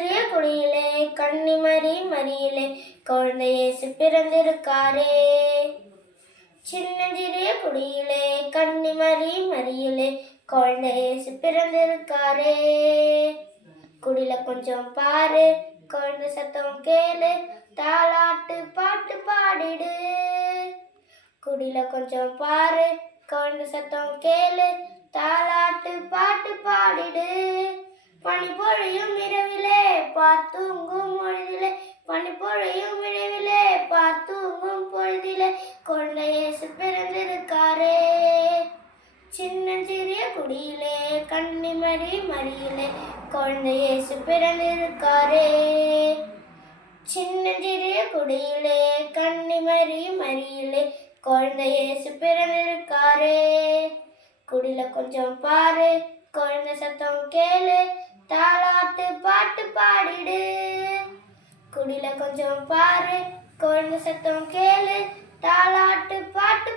சின்னஞ்சிறிய குடியிலே கன்னிமரி மரியிலே குழந்தை இயேசு பிறந்திருக்காரே. சின்னஞ்சிறிய குடியிலே கன்னிமரி மரியிலே குழந்தை இயேசு பிறந்திருக்காரே. குடில கொஞ்சம் பாரு, குழந்தை சத்தம் கேளு, தாலாட்டு பாட்டு பாடிடு. குடில கொஞ்சம் பாரு, குழந்தை சத்தம் கேளு, தாலாட்டு பாட்டு பாடிடு. பனி பொழியும் இரவிலே பார்த்தூங்கும் பொழுதிலே, பனி பொழியும் இரவிலே பார்த்தூங்கும் பொழுதிலே குழந்தை இயேசு பிறந்திருக்காரே. சின்னஞ்சிறிய குடியிலே கன்னிமரி மரியிலே குழந்தை இயேசு பிறந்திருக்காரே. சின்னஞ்சிறிய குடியிலே கன்னிமரி மரியிலே குழந்தை இயேசு பிறந்திருக்காரே. குடில கொஞ்சம் பாரு, குழந்தை சத்தம் கேளு, தாலாட்டு பாட்டு பாடிடு. குடில கொஞ்சம் பாரு, குழந்தை சத்தம் கேளு, தாலாட்டு பாட்டு